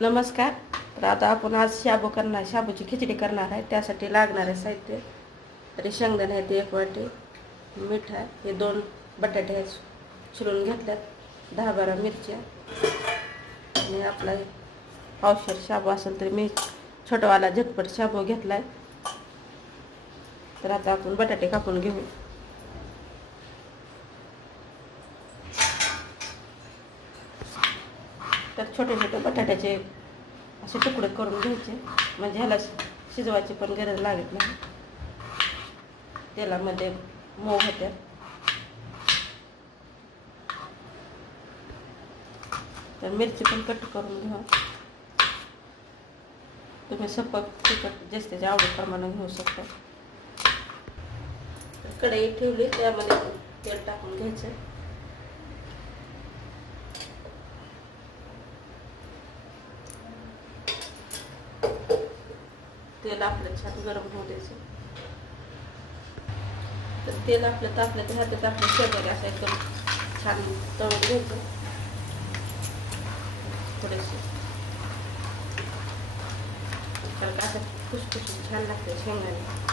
नमस्कार. तर आता आपण आज शाबूची खिचडी करणार आहे. त्यासाठी लागणारे साहित्य तरी शेंगदाणे आहेत 1 वाटी, मीठ आहे, हे 2 बटाटे आहेत चिरून घेतल्यात, 10-12 मिरच्या आणि आपला पावशेर शाबू असेल तर मी छोटावाला झटपट शाबू घेतलाय. तर आता आपण बटाटे कापून घेऊ. तर छोटे छोटे बटाट्याचे असे तुकडे करून घ्यायचे, म्हणजे ह्याला शिजवायची पण गरज लागत नाही. तेलामध्ये मऊ होते. तर मिरची पण कट करून घ्या. तुम्ही सपक तिखट जास्तीच्या आवडीप्रमाणे घेऊ शकता. कढई ठेवली, त्यामध्ये तेल टाकून घ्यायचं. तेल आपलं छान गरम होऊ द्यायचं. तर तेल आपलं तापलं तर हातात आपलं शेंगदाणे असं एकदम छान तळून घ्यायचं. थोडेसे कारण असं खुसखुशीत छान लागते शेंगदाणे.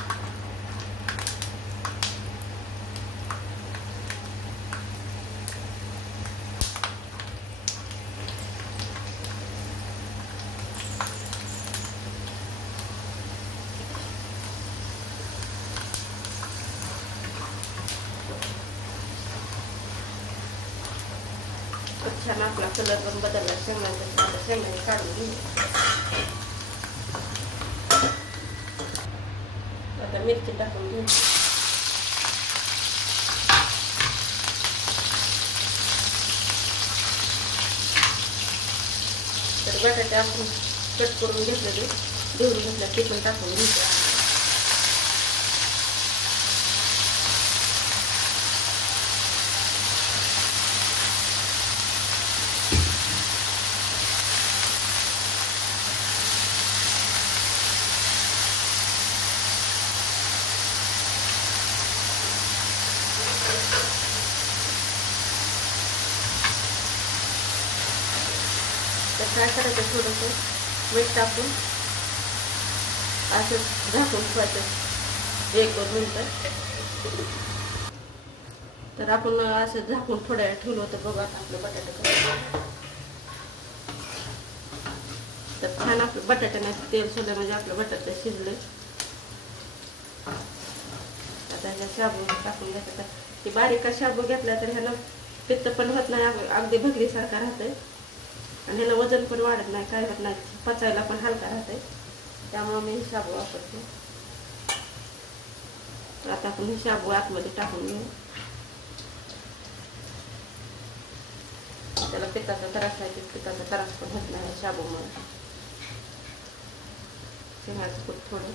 छान आपला कलर पण बदलला. शेंगदाणे काढून घेऊ. आता मिरची टाकून घेऊ. तर बटाटे आपण कट करून घेतलेले धुवून घेतलं ते पण टाकून घ्यायचं. तर काय करायचं, थोडंसं मीठ टाकून असं झाकून ठेवायचं 1-2 मिनिटं. तर आपण असं झाकून थोड्या वेळ ठेवलं होतं. बघा आपलं बटाटे तर छान आपलं बटाट्याने तेल सोडलं म्हणजे आपलं बटाटे शिजले. आता ह्या शाबू टाकून घ्यायचं. ती बारीक शाबू घेतला तर ह्याला पित्त पण होत नाही, अगदी भगरीसारखा राहतंय आणि ह्याला वजन पण वाढत नाही, काय होत नाही, पचायला पण हलका राहते. त्यामुळे मी हे शाबू वापरते. आता आपण हे शाबू आतमध्ये टाकून घेऊ. त्याला पित्ताचा त्रास आहे, पित्ताचा त्रास पण होत नाही शाबूमुळे. शेंगाचं कूट थोडं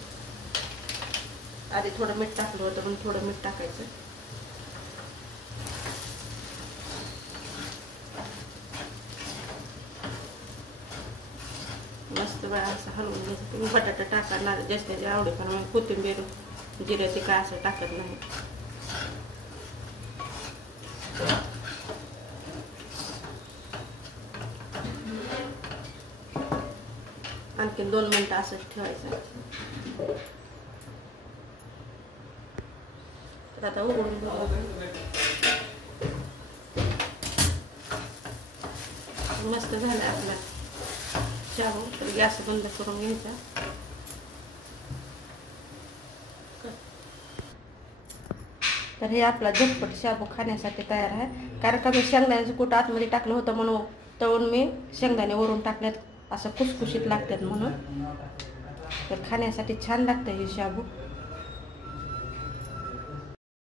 आधी थोडं मीठ टाकलं होतं, पण थोडं मीठ टाकायचं. मस्त वेळा असं हलवून घ्यायचं. तुम्ही बटाटा टाकणार जास्तीच्या आवडीप्रमाणे, कोथिंबीर जिरे ते काय असं टाकत नाही. आणखीन 2 मिनिटं असंच ठेवायचं. तर आता उघडून बघू. मस्त झालं आपला शाबू. तर गॅस बंद करून घ्यायचा. तर हे आपला झटपट शाबू खाण्यासाठी तयार आहे. कारण का मी शेंगदाण्याचं कूट आतमध्ये टाकलं होतं म्हणून तळून मी शेंगदाणे वरून टाकल्यात, असं खुसखुशीत लागतात म्हणून. तर खाण्यासाठी छान लागतं हे शाबू.